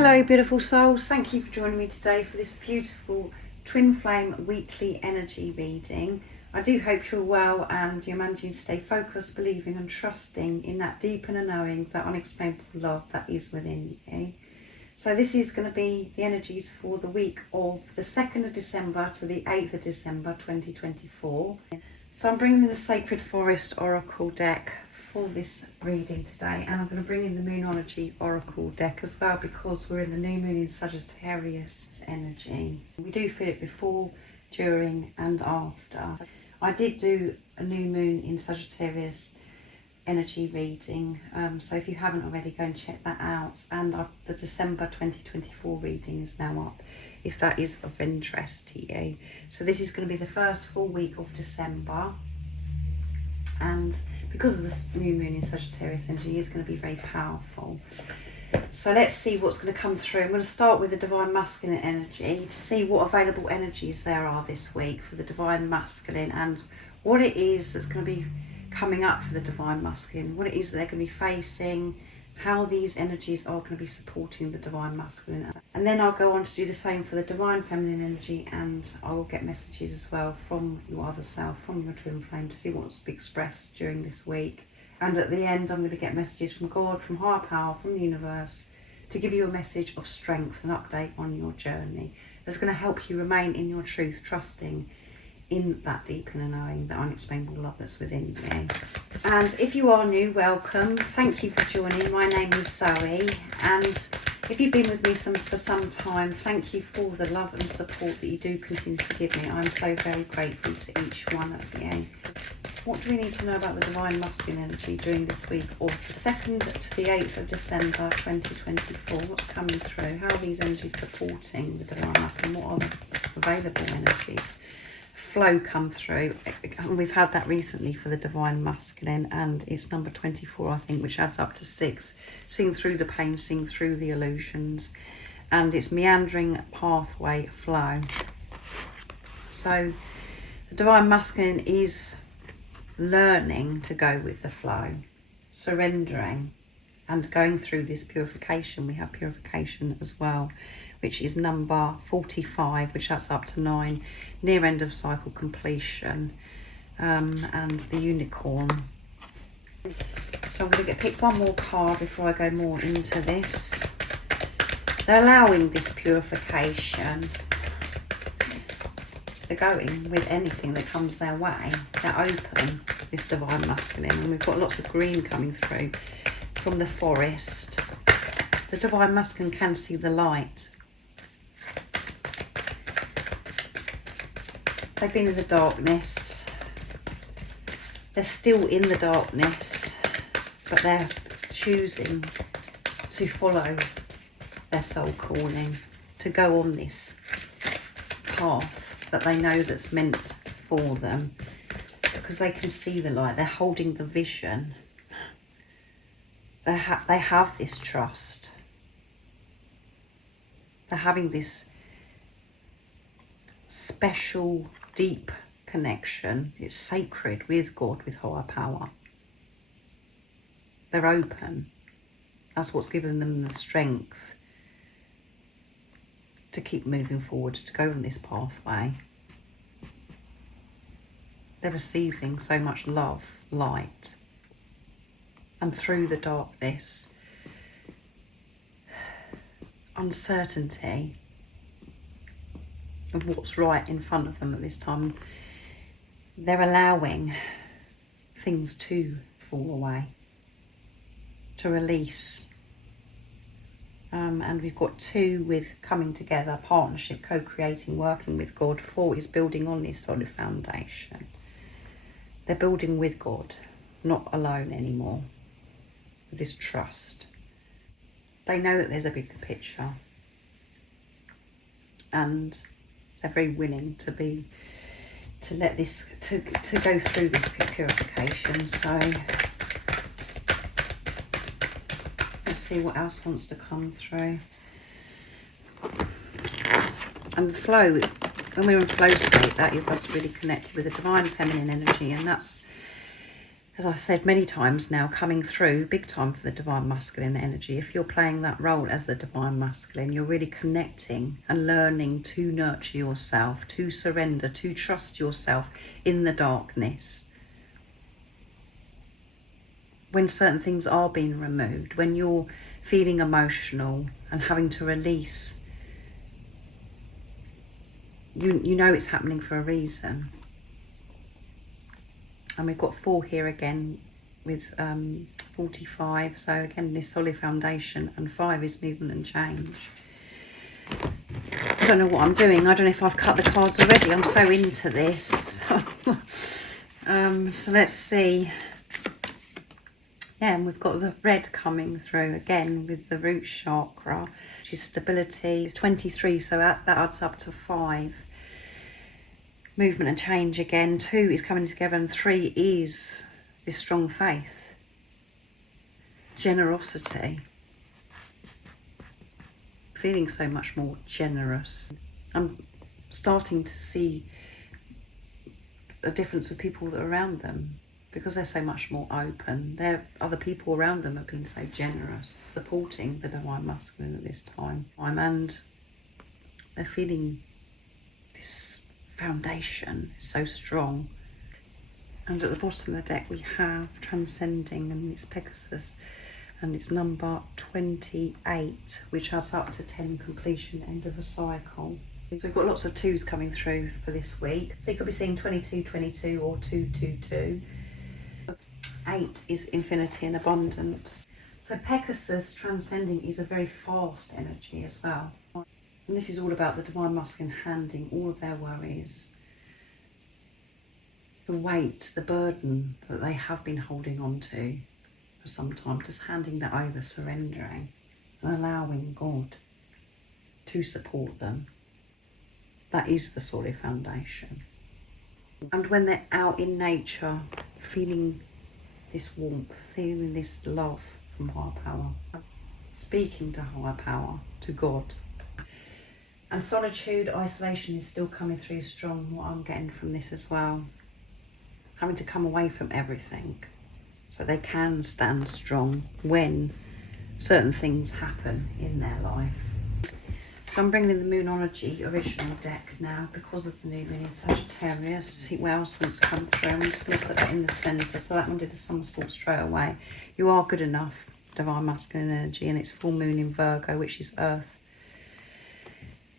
Hello beautiful souls, thank you for joining me today for this beautiful twin flame weekly energy reading. I do hope you're well and you're managing to stay focused, believing and trusting in that deep inner knowing, that unexplainable love that is within you. So this is going to be the energies for the week of the 2nd of December to the 8th of December 2024. So I'm bringing in the Sacred Forest Oracle deck for this reading today, and I'm going to bring in the Moonology Oracle deck as well because we're in the new moon in Sagittarius energy. We do feel it before, during and after. I did do a new moon in Sagittarius energy reading, so if you haven't already, go and check that out. And the December 2024 reading is now up if that is of interest to you. So this is going to be the first full week of December, and because of this new moon in Sagittarius energy, is going to be very powerful. So let's see what's going to come through. I'm going to start with the Divine Masculine energy to see what available energies there are this week for the Divine Masculine, and what it is that's going to be coming up for the Divine Masculine, what it is that they're going to be facing, how these energies are going to be supporting the Divine Masculine. And then I'll go on to do the same for the Divine Feminine energy, and I will get messages as well from your other self, from your twin flame, to see what's to be expressed during this week. And at the end, I'm going to get messages from God, from higher power, from the universe, to give you a message of strength, an update on your journey that's going to help you remain in your truth, trusting in that deep inner knowing, that unexplainable love that's within you. And if you are new, welcome. Thank you for joining. My name is Zoe, and if you've been with me for some time, thank you for the love and support that you do continue to give me. I'm so very grateful to each one of you. What do we need to know about the Divine Masculine energy during this week of the 2nd to the 8th of December 2024? What's coming through? How are these energies supporting the Divine Masculine? What are the available energies? Flow come through, and we've had that recently for the Divine Masculine, and it's number 24, I think, which adds up to 6. Seeing through the pain, seeing through the illusions, and it's meandering pathway flow. So the Divine Masculine is learning to go with the flow, surrendering and going through this purification. We have purification as well, which is number 45, which adds up to 9, near end of cycle completion, and the unicorn. So I'm going to pick one more card before I go more into this. They're allowing this purification. They're going with anything that comes their way. They're open, this Divine Masculine, and we've got lots of green coming through from the forest. The Divine Masculine can see the light. They've been in the darkness. They're still in the darkness, but they're choosing to follow their soul calling, to go on this path that they know that's meant for them, because they can see the light. They're holding the vision. They have this trust. They're having this special, deep connection. It's sacred with God, with higher power. They're open. That's what's given them the strength to keep moving forwards, to go on this pathway. They're receiving so much love, light, and through the darkness, uncertainty of what's right in front of them at this time, they're allowing things to fall away, to release. And we've got 2 with coming together, partnership, co-creating, working with God. 4 is building on this solid foundation. They're building with God, not alone anymore, with this trust. They know that there's a bigger picture, and they're very willing to let this, to go through this purification. So let's see what else wants to come through. And the flow, when we're in flow state, that is us really connected with the Divine Feminine energy, and that's as I've said many times now, coming through big time for the Divine Masculine energy. If you're playing that role as the Divine Masculine, you're really connecting and learning to nurture yourself, to surrender, to trust yourself in the darkness. When certain things are being removed, when you're feeling emotional and having to release, you know it's happening for a reason. And we've got 4 here again with 45. So again, this solid foundation, and 5 is movement and change. I don't know what I'm doing. I don't know if I've cut the cards already. I'm so into this. So let's see. Yeah, and we've got the red coming through again with the root chakra, which is stability. It's 23, so that adds up to 5. Movement and change again. 2 is coming together, and 3 is this strong faith, generosity, feeling so much more generous. I'm starting to see a difference with people that are around them because they're so much more open. Other people around them have been so generous, supporting the Divine Masculine at this time, and they're feeling this foundation so strong. And at the bottom of the deck we have transcending, and it's Pegasus, and it's number 28, which adds up to 10, completion, end of a cycle. So we've got lots of 2s coming through for this week, so you could be seeing 22 22 or 222. 8 is infinity and abundance. So Pegasus transcending is a very fast energy as well. And this is all about the Divine Masculine handing all of their worries, the weight, the burden that they have been holding on to for some time, just handing that over, surrendering and allowing God to support them. That is the solid foundation. And when they're out in nature, feeling this warmth, feeling this love from higher power, speaking to higher power, to God. And solitude, isolation is still coming through strong, what I'm getting from this as well. Having to come away from everything so they can stand strong when certain things happen in their life. So I'm bringing in the Moonology original deck now because of the new moon in Sagittarius. See what else wants to come through. I'm just going to put that in the centre. So that one did a somersault straight away. You are good enough, Divine Masculine energy, and it's full moon in Virgo, which is Earth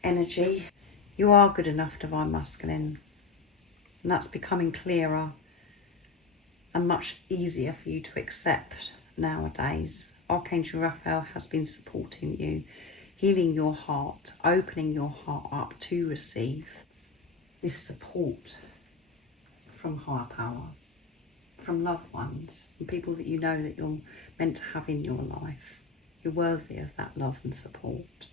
energy. You are good enough, Divine Masculine, and that's becoming clearer and much easier for you to accept nowadays. Archangel Raphael has been supporting you, healing your heart, opening your heart up to receive this support from higher power, from loved ones, from people that you know that you're meant to have in your life. You're worthy of that love and support.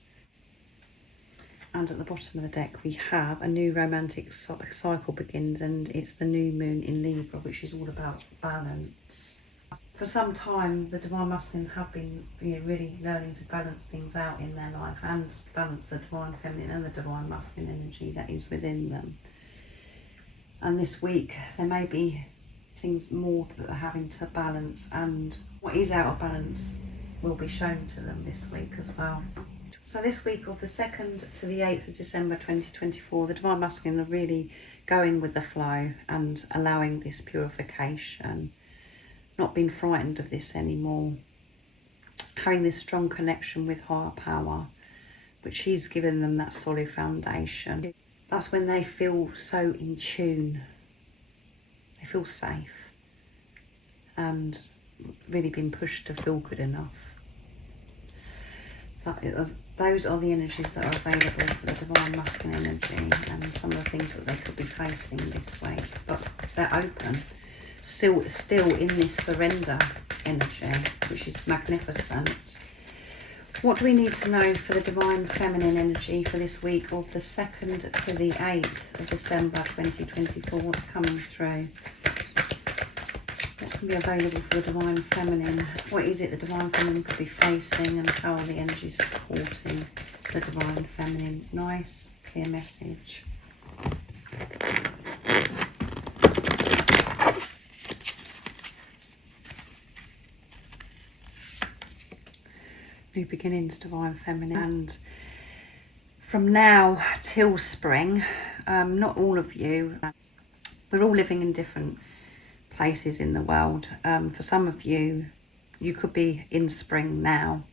And at the bottom of the deck we have a new romantic cycle begins, and it's the new moon in Libra, which is all about balance. For some time the Divine Masculine have been really learning to balance things out in their life and balance the Divine Feminine and the Divine Masculine energy that is within them. And this week there may be things more that they're having to balance, and what is out of balance will be shown to them this week as well. So this week of the 2nd to the 8th of December 2024, the Divine Masculine are really going with the flow and allowing this purification, not being frightened of this anymore, having this strong connection with higher power, which he's given them that solid foundation. That's when they feel so in tune, they feel safe and really been pushed to feel good enough. Those are the energies that are available for the Divine Masculine energy and some of the things that they could be facing this week. But they're open, still in this surrender energy, which is magnificent. What do we need to know for the Divine Feminine energy for this week of the 2nd to the 8th of December 2024? What's coming through? What's going to be available for the Divine Feminine? What is it the Divine Feminine could be facing, and how are the energies supporting the Divine Feminine? Nice, clear message. New beginnings, Divine Feminine. And from now till spring, not all of you, we're all living in different places in the world. For some of you, you could be in spring now.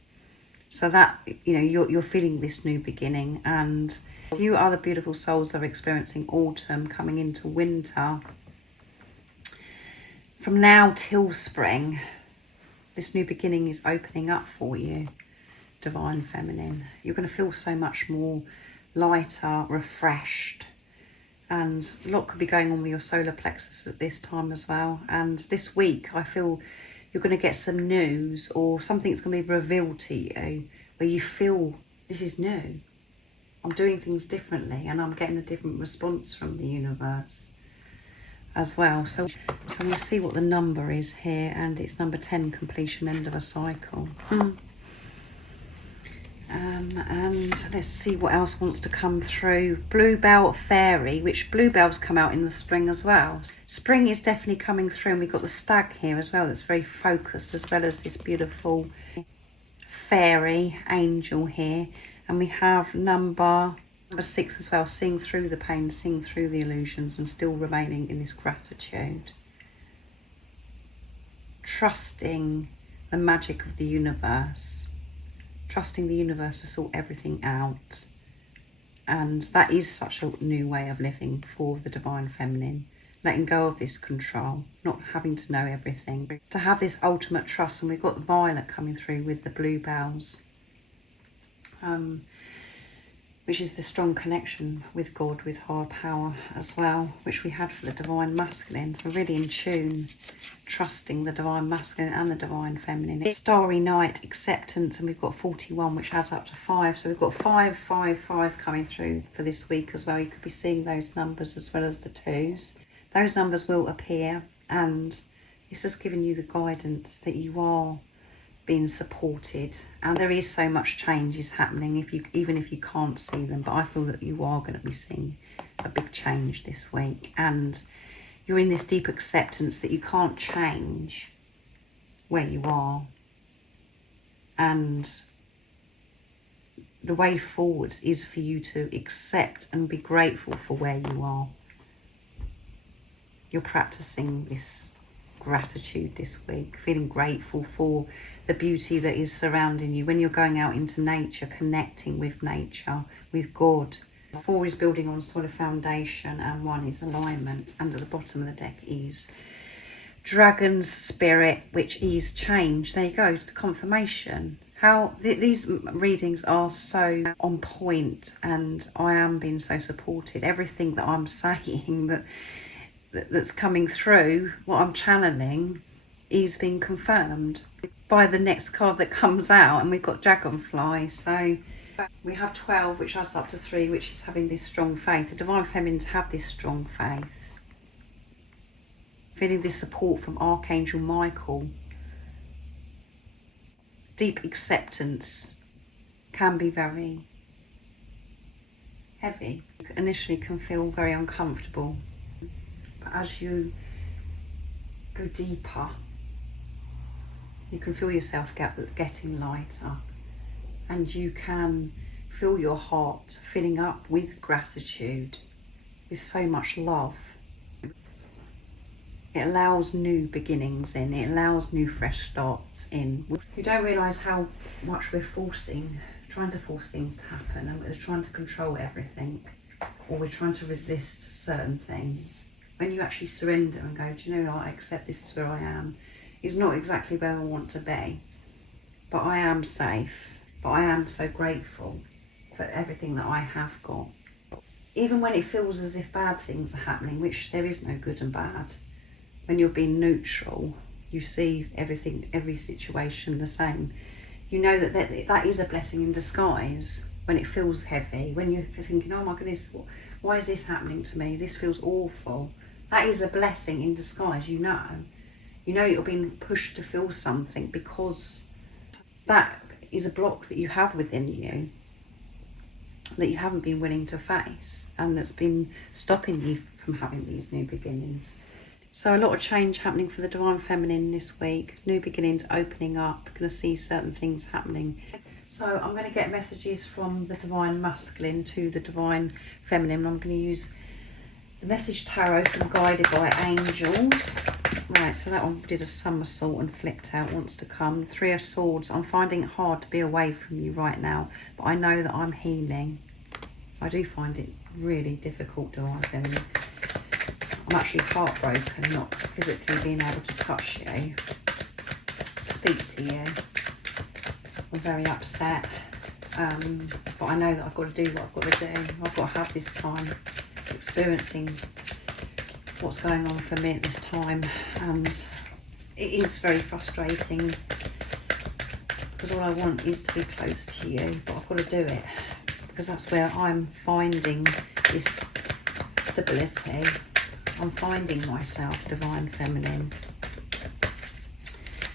So that, you know, you're feeling this new beginning. And you are the beautiful souls that are experiencing autumn coming into winter. From now till spring, this new beginning is opening up for you, Divine Feminine. You're going to feel so much more lighter, refreshed. And a lot could be going on with your solar plexus at this time as well. And this week, I feel you're going to get some news or something's going to be revealed to you where you feel this is new. I'm doing things differently and I'm getting a different response from the universe as well. So I'm going to see what the number is here, and it's number 10, completion, end of a cycle. And let's see what else wants to come through. Bluebell Fairy, which bluebells come out in the spring as well. Spring is definitely coming through, and we've got the stag here as well that's very focused, as well as this beautiful fairy angel here. And we have number 6 as well, seeing through the pain, seeing through the illusions, and still remaining in this gratitude. Trusting the magic of the universe. Trusting the universe to sort everything out. And that is such a new way of living for the Divine Feminine. Letting go of this control, not having to know everything. To have this ultimate trust. And we've got the violet coming through with the bluebells. Which is the strong connection with God, with higher power as well, which we had for the Divine Masculine. So really in tune, trusting the Divine Masculine and the Divine Feminine. It's Starry Night, acceptance, and we've got 41, which adds up to 5. So we've got 5, 5, 5 coming through for this week as well. You could be seeing those numbers as well as the 2s. Those numbers will appear, and it's just giving you the guidance that you are being supported, and there is so much change is happening even if you can't see them, but I feel that you are going to be seeing a big change this week, and you're in this deep acceptance that you can't change where you are, and the way forwards is for you to accept and be grateful for where you are. You're practicing this gratitude this week, feeling grateful for the beauty that is surrounding you when you're going out into nature, connecting with nature, with God. 4 is building on solid foundation, and 1 is alignment. And at the bottom of the deck is Dragon's Spirit, which is change. There you go, it's confirmation. How these readings are so on point, and I am being so supported. Everything that I'm saying that's coming through, what I'm channeling, is being confirmed by the next card that comes out, and we've got Dragonfly. So we have 12, which adds up to 3, which is having this strong faith. The Divine Feminines have this strong faith. Feeling this support from Archangel Michael. Deep acceptance can be very heavy. Initially can feel very uncomfortable. As you go deeper, you can feel yourself getting lighter, and you can feel your heart filling up with gratitude, with so much love. It allows new beginnings in, it allows new fresh starts in. You don't realise how much we're trying to force things to happen, and we're trying to control everything, or we're trying to resist certain things. When you actually surrender and go, do you know what, I accept this is where I am. It's not exactly where I want to be, but I am safe. But I am so grateful for everything that I have got. Even when it feels as if bad things are happening, which there is no good and bad. When you're being neutral, you see everything, every situation the same. You know that is a blessing in disguise. When it feels heavy, when you're thinking, oh my goodness, why is this happening to me? This feels awful. That is a blessing in disguise, you know. You know you're being pushed to feel something because that is a block that you have within you that you haven't been willing to face, and that's been stopping you from having these new beginnings. So a lot of change happening for the Divine Feminine this week. New beginnings opening up. Going to see certain things happening. So I'm going to get messages from the Divine Masculine to the Divine Feminine. I'm going to use the Message Tarot from Guided by Angels. Right, so that one did a somersault and flipped out, wants to come. Three of Swords. I'm finding it hard to be away from you right now, but I know that I'm healing. I do find it really difficult, Divine Feminine. I'm actually heartbroken, not physically being able to touch you, speak to you. I'm very upset, but I know that I've got to do what I've got to do. I've got to have this time experiencing what's going on for me at this time, and it is very frustrating because all I want is to be close to you, but I've got to do it because that's where I'm finding this stability. I'm finding myself, Divine Feminine.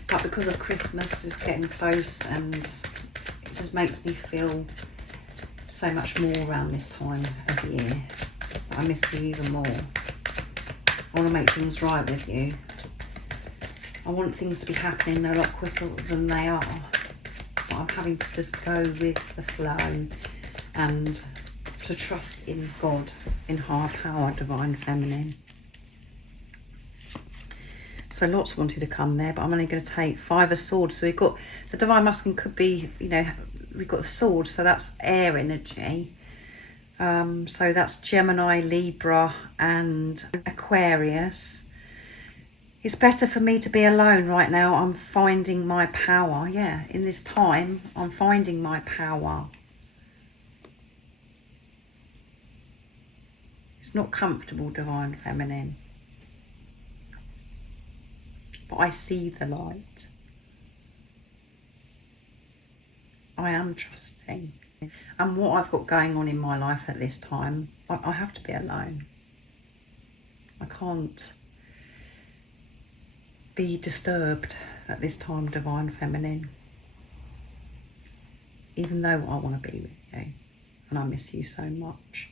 But because of Christmas is getting close, and it just makes me feel so much more around this time of year. I miss you even more. I want to make things right with you. I want things to be happening a lot quicker than they are. But I'm having to just go with the flow and to trust in God, in higher power, Divine Feminine. So lots wanted to come there, but I'm only going to take Five of Swords. So we've got the Divine Masculine could be, you know, we've got the swords, so that's air energy. So that's Gemini, Libra and Aquarius. It's better for me to be alone right now. I'm finding my power. Yeah, in this time, I'm finding my power. It's not comfortable, Divine Feminine. But I see the light. I am trusting. And what I've got going on in my life at this time, I have to be alone. I can't be disturbed at this time, Divine Feminine. Even though I want to be with you and I miss you so much.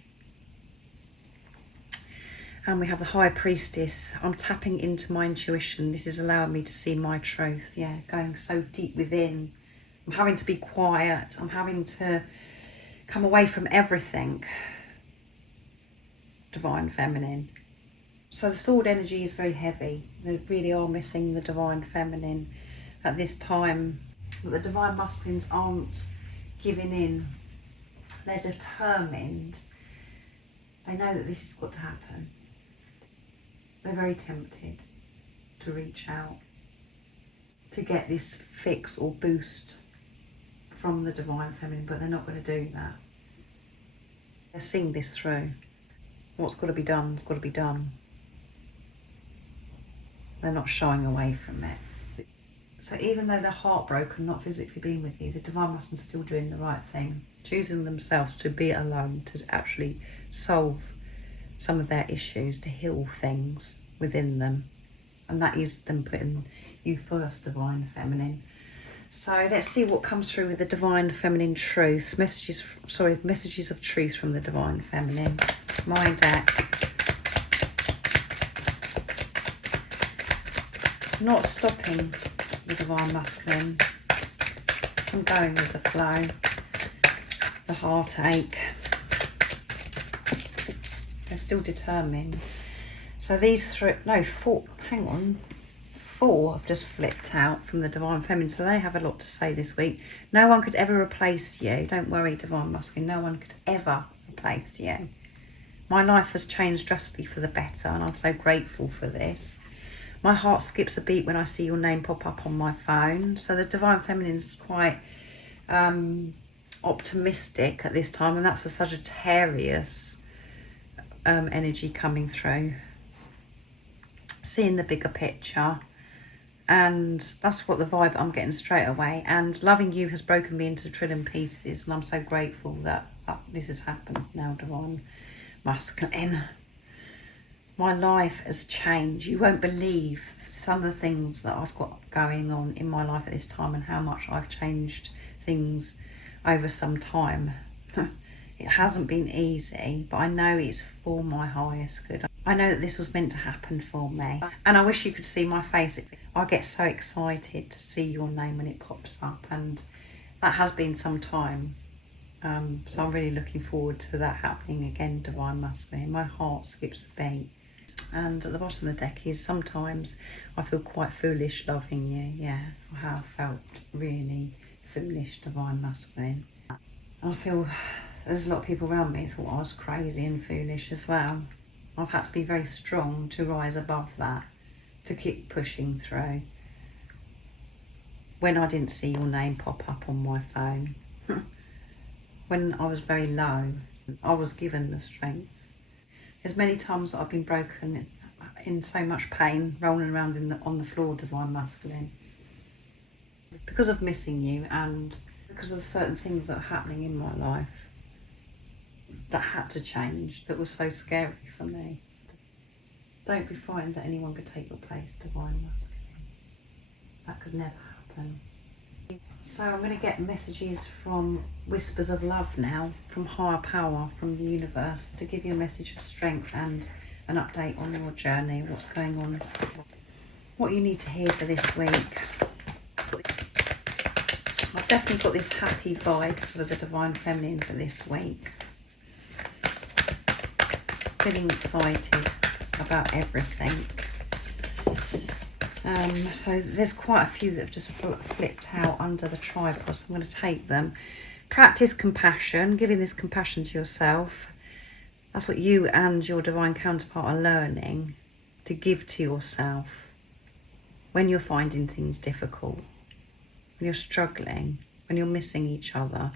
And we have the High Priestess. I'm tapping into my intuition. This is allowing me to see my truth. Yeah, going so deep within. I'm having to be quiet. I'm having to come away from everything. Divine Feminine. So the sword energy is very heavy. They really are missing the Divine Feminine at this time. But the Divine Masculines aren't giving in. They're determined. They know that this has got to happen. They're very tempted to reach out, to get this fix or boost from the Divine Feminine, but they're not going to do that. They're seeing this through. What's got to be done has got to be done. They're not shying away from it. So even though they're heartbroken, not physically being with you, the Divine Masculine is still doing the right thing, choosing themselves to be alone, to actually solve some of their issues, to heal things within them. And that is them putting you first, Divine Feminine. So let's see what comes through with the Divine Feminine truth. Messages of truth from the Divine Feminine. My deck. Not stopping the Divine Masculine. I'm going with the flow. The heartache. They're still determined. So these three, no, four, hang on. Four have just flipped out from the Divine Feminine, so they have a lot to say this week. No one could ever replace you. Don't worry, Divine Masculine. No one could ever replace you. My life has changed drastically for the better, and I'm so grateful for this. My heart skips a beat when I see your name pop up on my phone. So the Divine Feminine's quite optimistic at this time, and that's a Sagittarius energy coming through. Seeing the bigger picture, and that's what the vibe I'm getting straight away. And loving you has broken me into a trillion pieces, and I'm so grateful that this has happened now, Divine Masculine. My life has changed. You won't believe some of the things that I've got going on in my life at this time and how much I've changed things over some time. It hasn't been easy, but I know it's for my highest good. I know that this was meant to happen for me. And I wish you could see my face. I get so excited to see your name when it pops up, and that has been some time. So I'm really looking forward to that happening again, Divine Masculine. My heart skips a beat. And at the bottom of the deck is sometimes I feel quite foolish loving you. Yeah, I have felt really foolish, Divine Masculine. And I feel there's a lot of people around me who thought I was crazy and foolish as well. I've had to be very strong to rise above that, to keep pushing through. When I didn't see your name pop up on my phone, when I was very low, I was given the strength. There's many times that I've been broken in so much pain, rolling around on the floor, Divine Masculine, because of missing you and because of certain things that are happening in my life that had to change, that was so scary for me. Don't be frightened that anyone could take your place, Divine Masculine. That could never happen. So I'm going to get messages from Whispers of Love now, from higher power, from the universe, to give you a message of strength and an update on your journey, what's going on, what you need to hear for this week. I've definitely got this happy vibe for the Divine Feminine for this week. Feeling excited about everything. So there's quite a few that have just flipped out under the tripod, so I'm going to take them. Practice compassion, giving this compassion to yourself. That's what you and your divine counterpart are learning to give to yourself when you're finding things difficult, when you're struggling, when you're missing each other,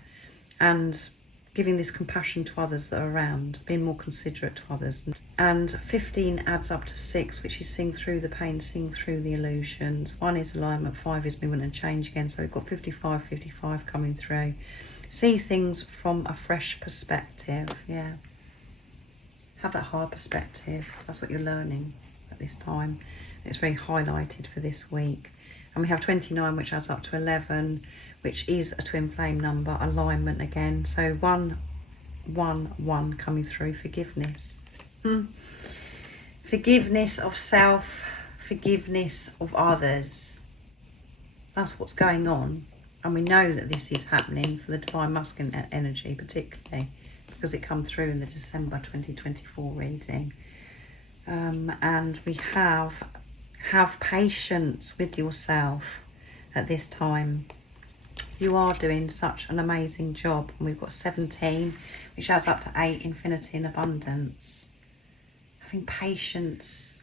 and giving this compassion to others that are around, being more considerate to others. And 15 adds up to 6, which is seeing through the pain, seeing through the illusions. 1 is alignment, 5 is movement and change again. So we've got 55, 55 coming through. See things from a fresh perspective, yeah. Have that higher perspective. That's what you're learning at this time. It's very highlighted for this week. And we have 29, which adds up to 11, which is a twin flame number, alignment again. So 1, 1, 1 coming through, forgiveness. Forgiveness of self, forgiveness of others. That's what's going on. And we know that this is happening for the Divine Masculine energy, particularly because it comes through in the December 2024 reading. And we have patience with yourself at this time. You are doing such an amazing job. And we've got 17, which adds up to 8, infinity and abundance. Having patience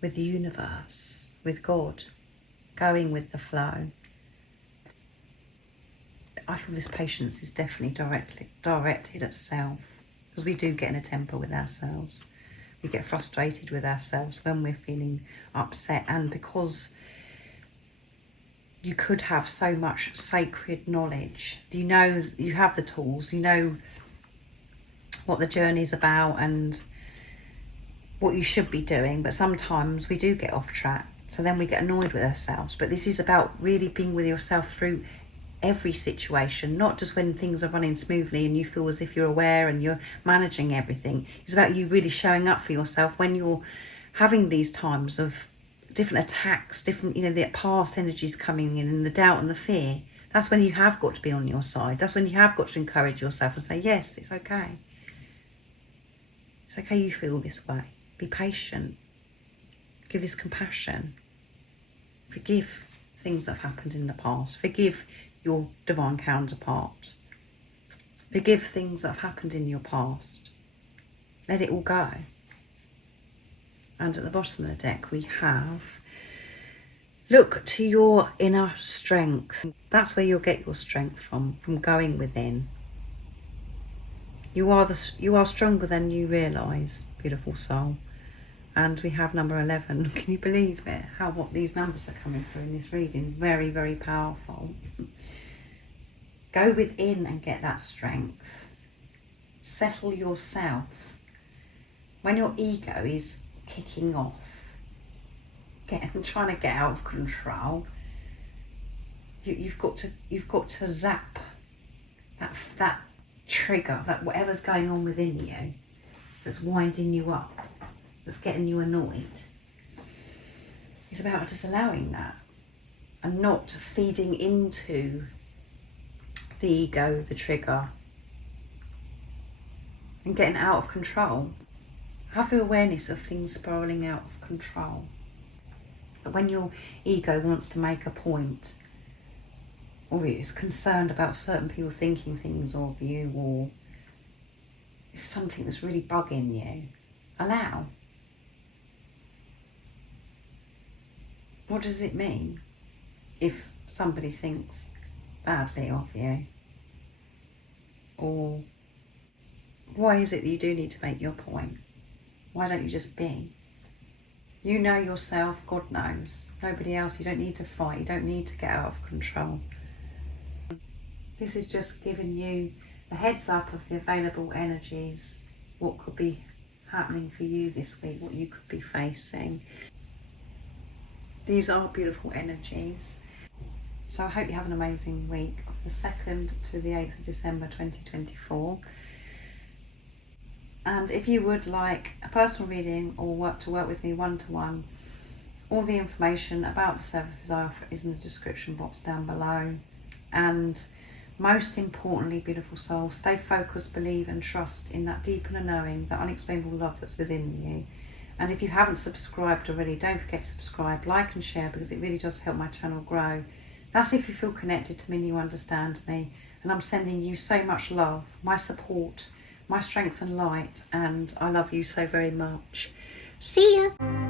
with the universe, with God, going with the flow. I feel this patience is definitely directed at self, because we do get in a temper with ourselves. We get frustrated with ourselves when we're feeling upset, and because you could have so much sacred knowledge. You know, you have the tools, you know what the journey's about and what you should be doing, but sometimes we do get off track, so then we get annoyed with ourselves. But this is about really being with yourself through every situation, not just when things are running smoothly and you feel as if you're aware and you're managing everything. It's about you really showing up for yourself when you're having these times of different attacks, different, you know, the past energies coming in and the doubt and the fear. That's when you have got to be on your side. That's when you have got to encourage yourself and say, yes, it's okay. It's okay you feel this way. Be patient. Give this compassion. Forgive things that have happened in the past. Forgive your divine counterpart. Forgive things that have happened in your past. Let it all go. And at the bottom of the deck we have, look to your inner strength. That's where you'll get your strength from going within. You are stronger than you realise, beautiful soul. And we have number 11. Can you believe it? What these numbers are coming through in this reading. Very, very powerful. Go within and get that strength. Settle yourself. When your ego is kicking off, trying to get out of control, you've got to zap that trigger, that whatever's going on within you that's winding you up, that's getting you annoyed. It's about just allowing that and not feeding into the ego the trigger and getting out of control. Have the awareness of things spiralling out of control. But when your ego wants to make a point, or is concerned about certain people thinking things of you, or it's something that's really bugging you, allow. What does it mean if somebody thinks badly of you? Or why is it that you do need to make your point? Why don't you just be? You know yourself, God knows. Nobody else. You don't need to fight. You don't need to get out of control. This is just giving you a heads up of the available energies, what could be happening for you this week, what you could be facing. These are beautiful energies. So I hope you have an amazing week, the 2nd to the 8th of December 2024. And if you would like a personal reading or work with me one-to-one, all the information about the services I offer is in the description box down below. And most importantly, beautiful soul, stay focused, believe and trust in that deep inner knowing, that unexplainable love that's within you. And if you haven't subscribed already, don't forget to subscribe, like and share, because it really does help my channel grow. That's if you feel connected to me and you understand me. And I'm sending you so much love, my support, my strength and light, and I love you so very much. See ya!